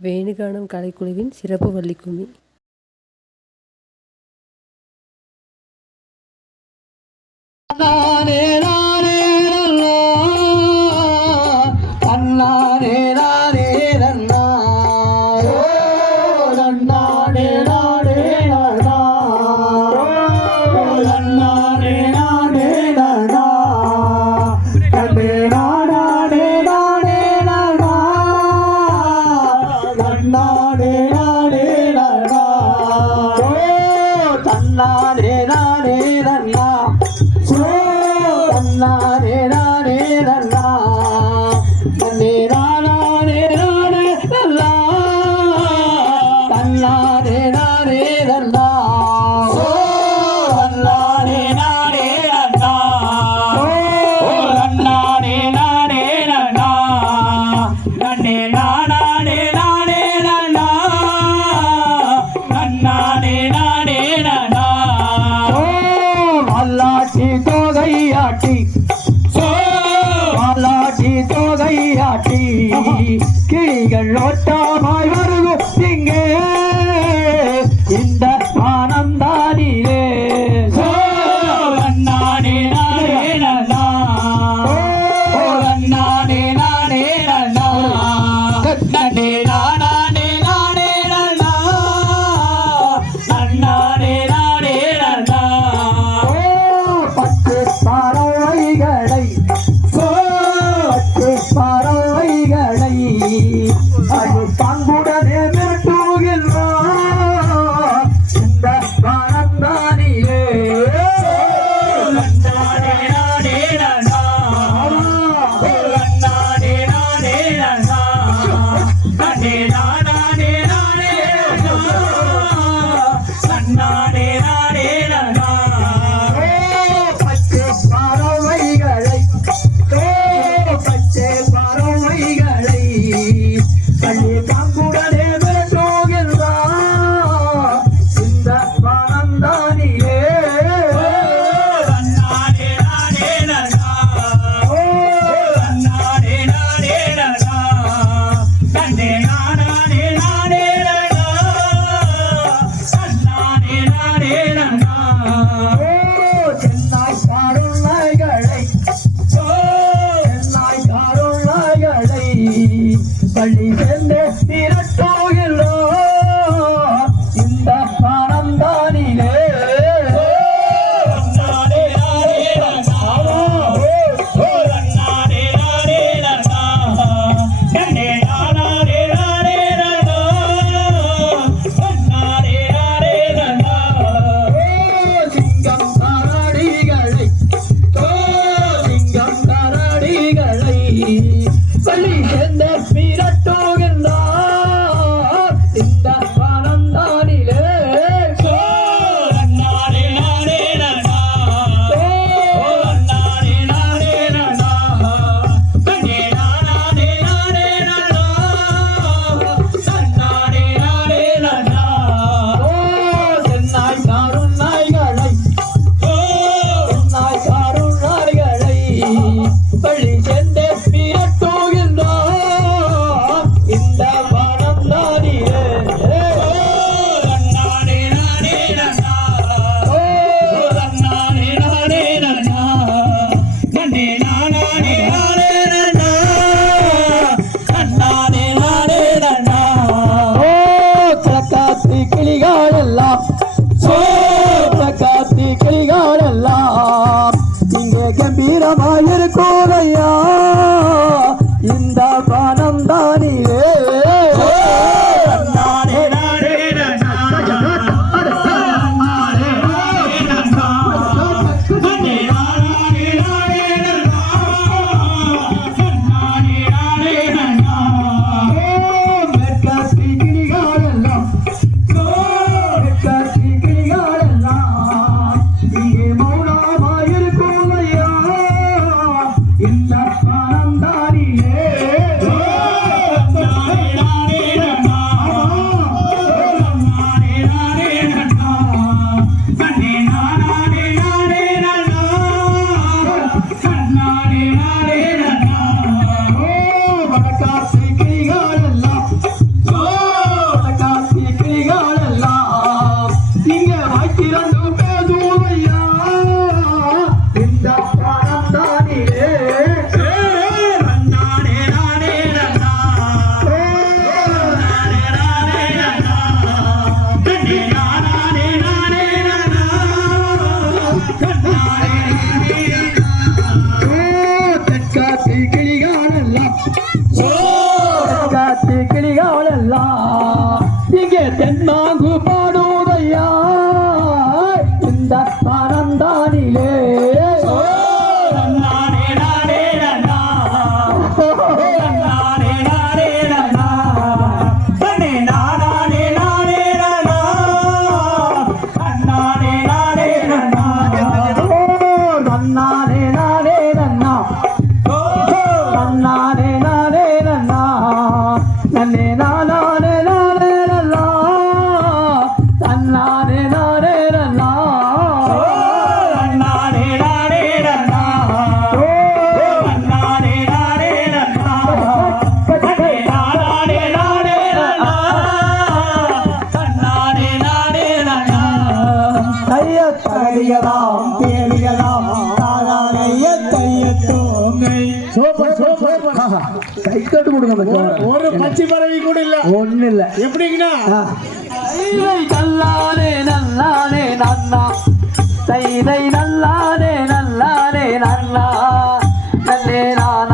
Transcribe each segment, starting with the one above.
வேணுகானம் கலைக்குழுவின் சிறப்பு வள்ளிக்கும்மி. நானே தன்னானே நானே நன்னா não mesmo. கை காட்டு கொடுங்க ஒரு பச்சை பறவை கூட இல்ல. ஒண்ணு இல்ல எப்படிங்கண்ணா நல்லானே நல்லானே நன்னா. தைதை நல்லானே நல்லானே நன்னா. நன்னே நான்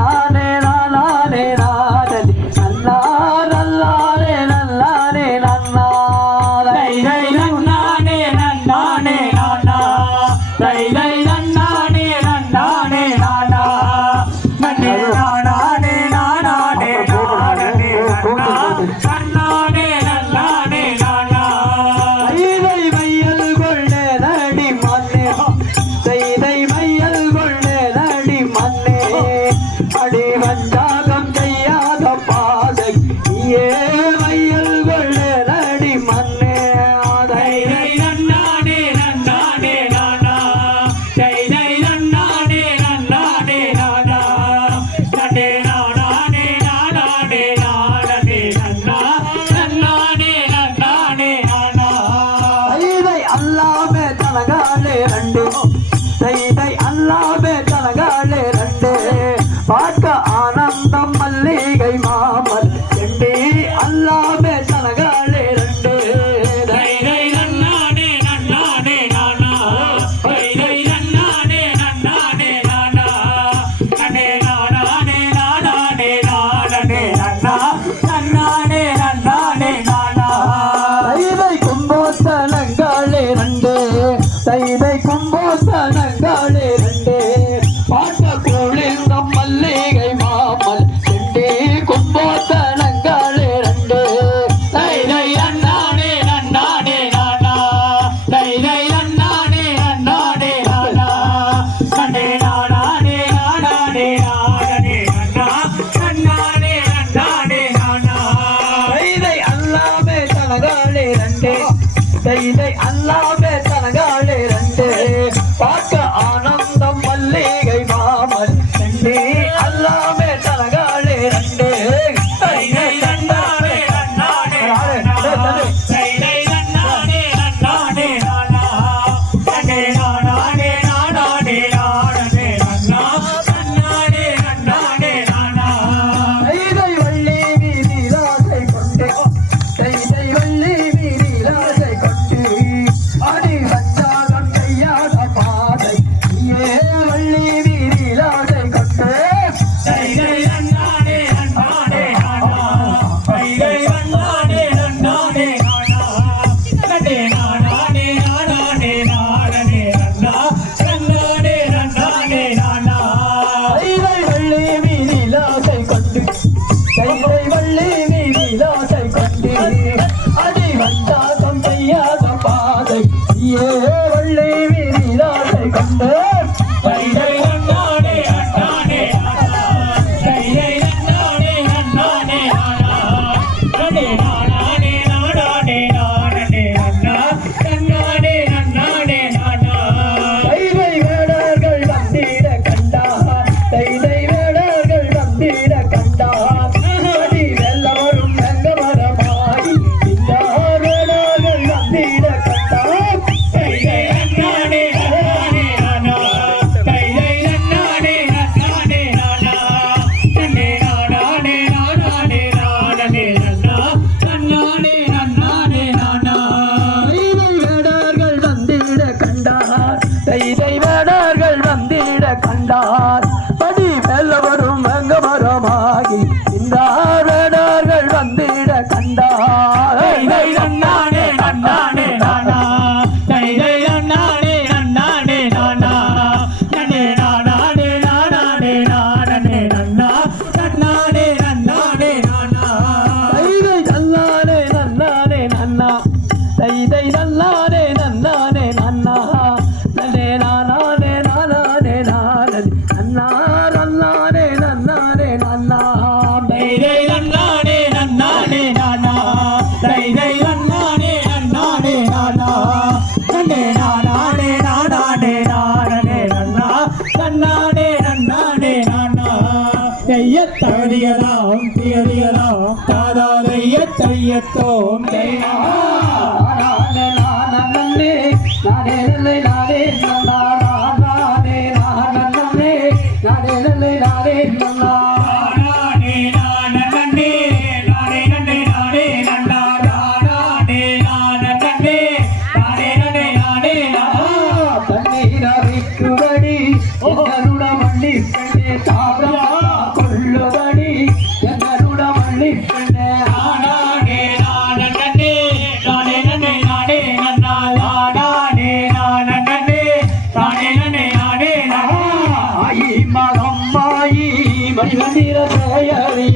ஆயிர தயவே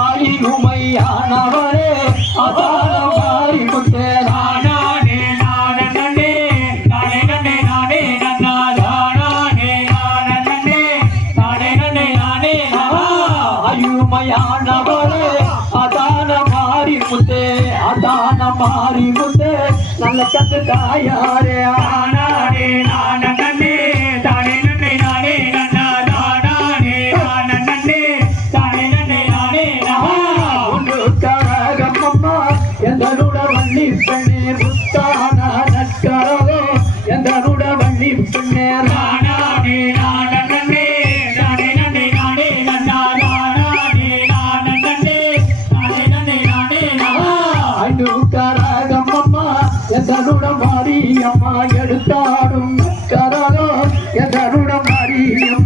ஆயினுமையானவரே அபாரமாரி குத்தே நானே நானே நன்னே நானே நன்னே நானே நன்னா நானே நானே நன்னே நானே நன்னே நானே அதான மாறி முத்தே அதான மாறி முத்தே எதருடம் அறியும்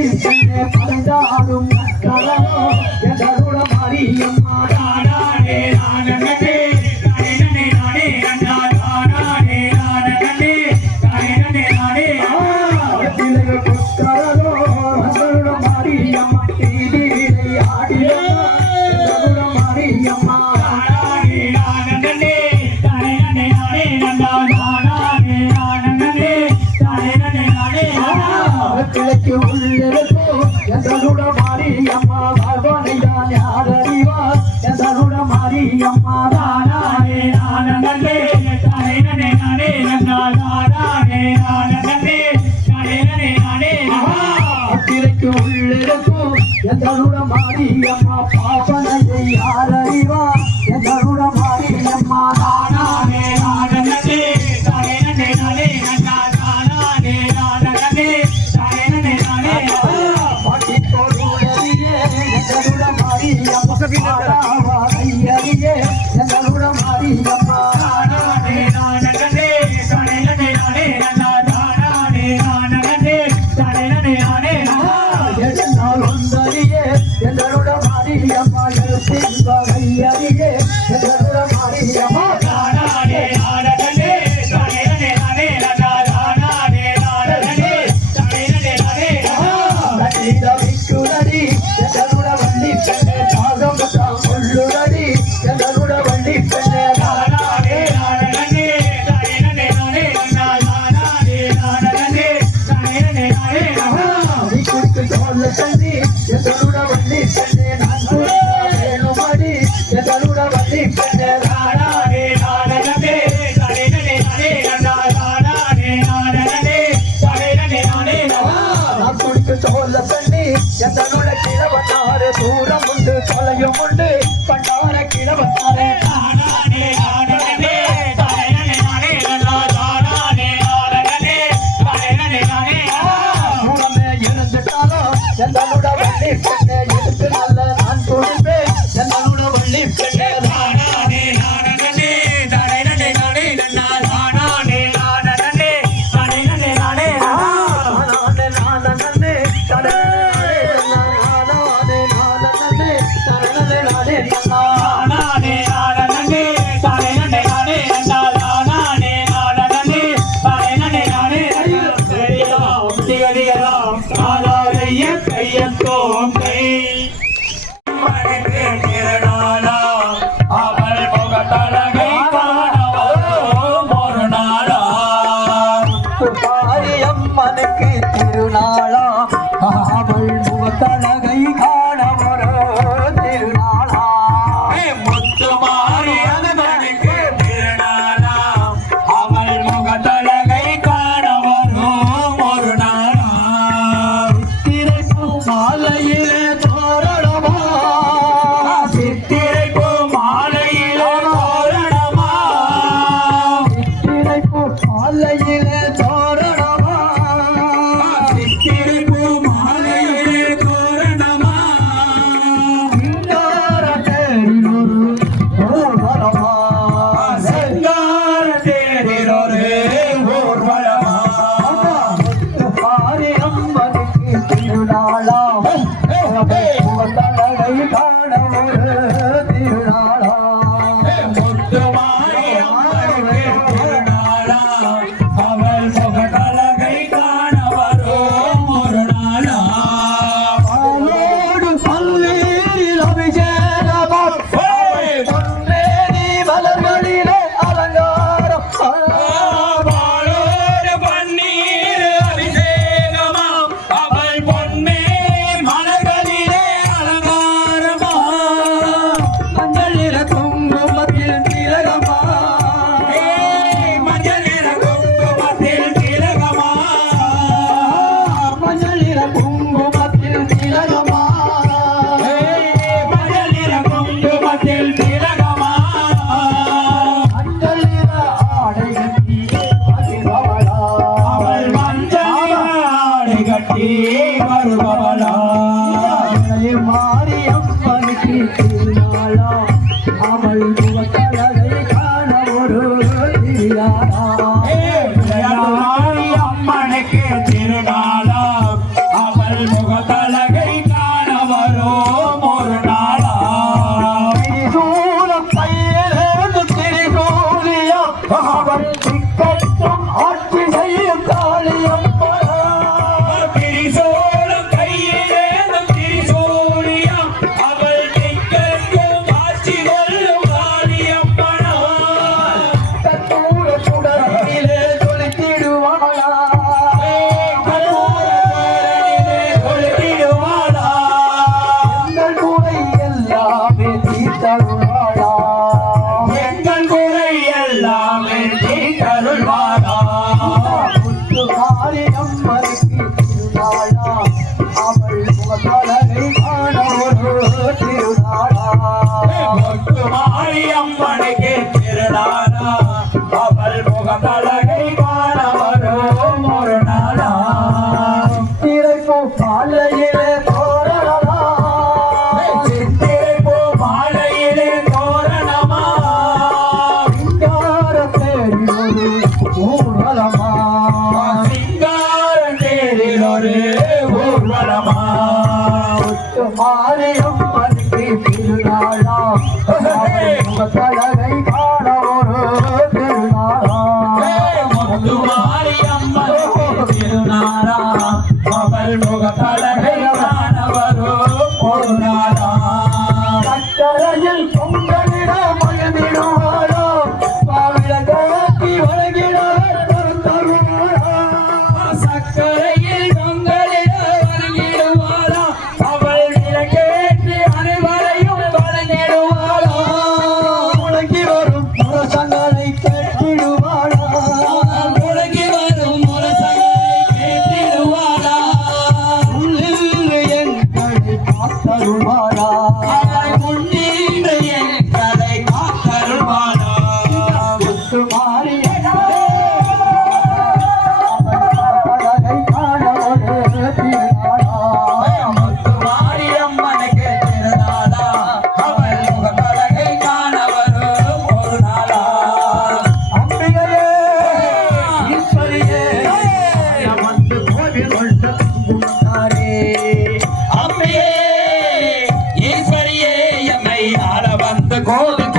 Sizsine fayda alım ஐயரியே எந்த நூலை கிழவனாறு தூரம் உண்டு தொலையும் உண்டு காப்பு தாயம்மனுக்கு திருநாளா காவல் முகத்தழகை காண மாரியம்மனுக்கு திருநாளா get up. God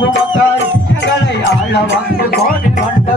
சுமத்தாய் எங்களை ஆள வந்து கோடி கொண்ட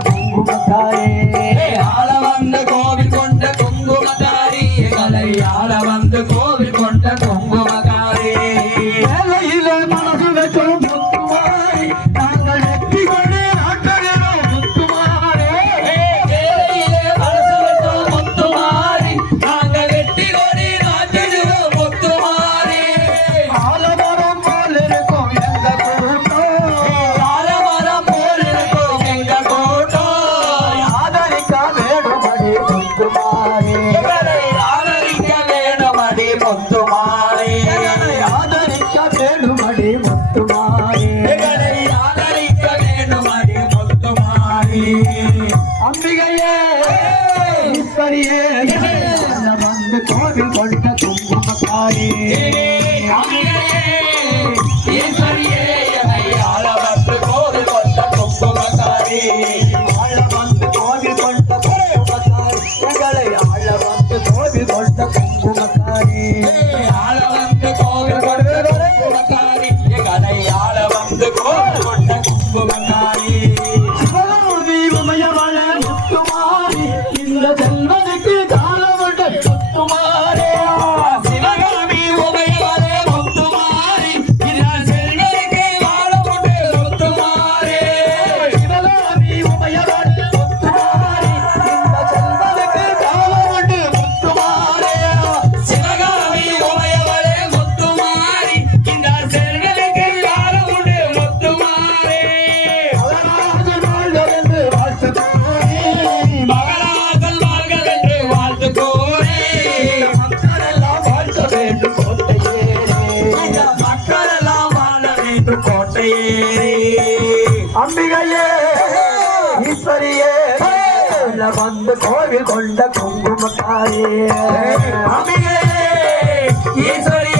வந்து கோவில் கொண்ட குங்குமத்தாரே அமியே ஈஸ்வரி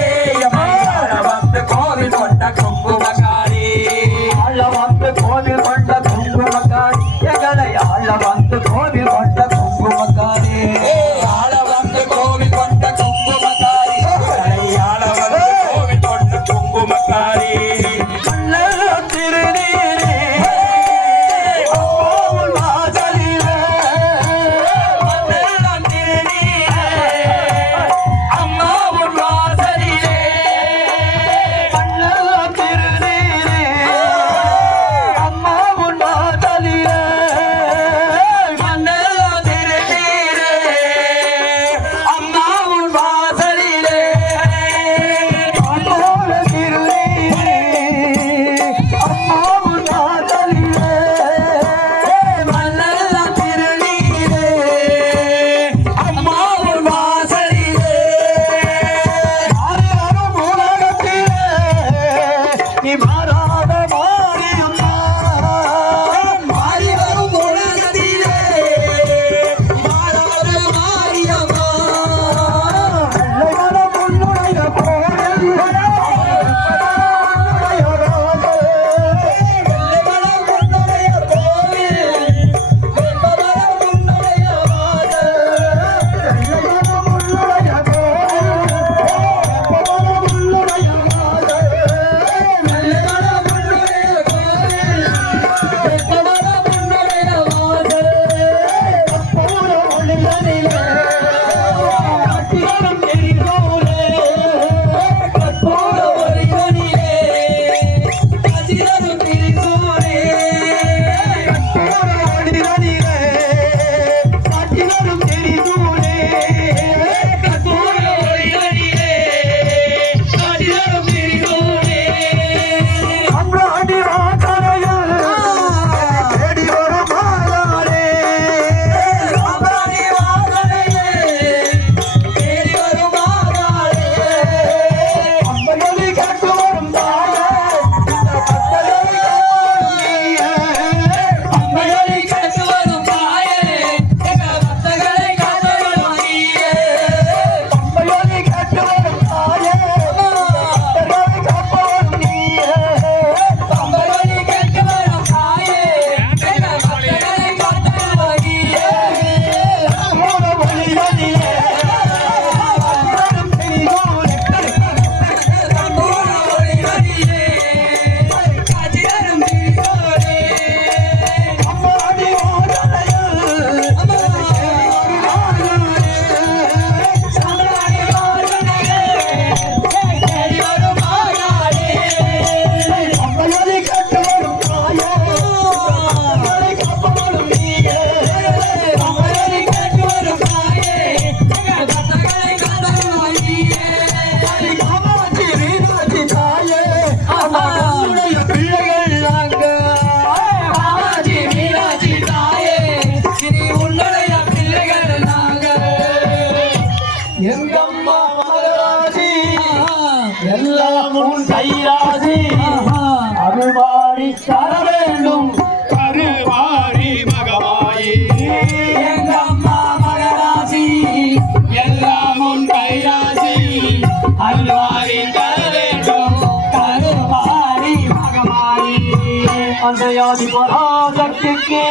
ಜಯಾಧಿಪರಾಸಕ್ತಿಗೆ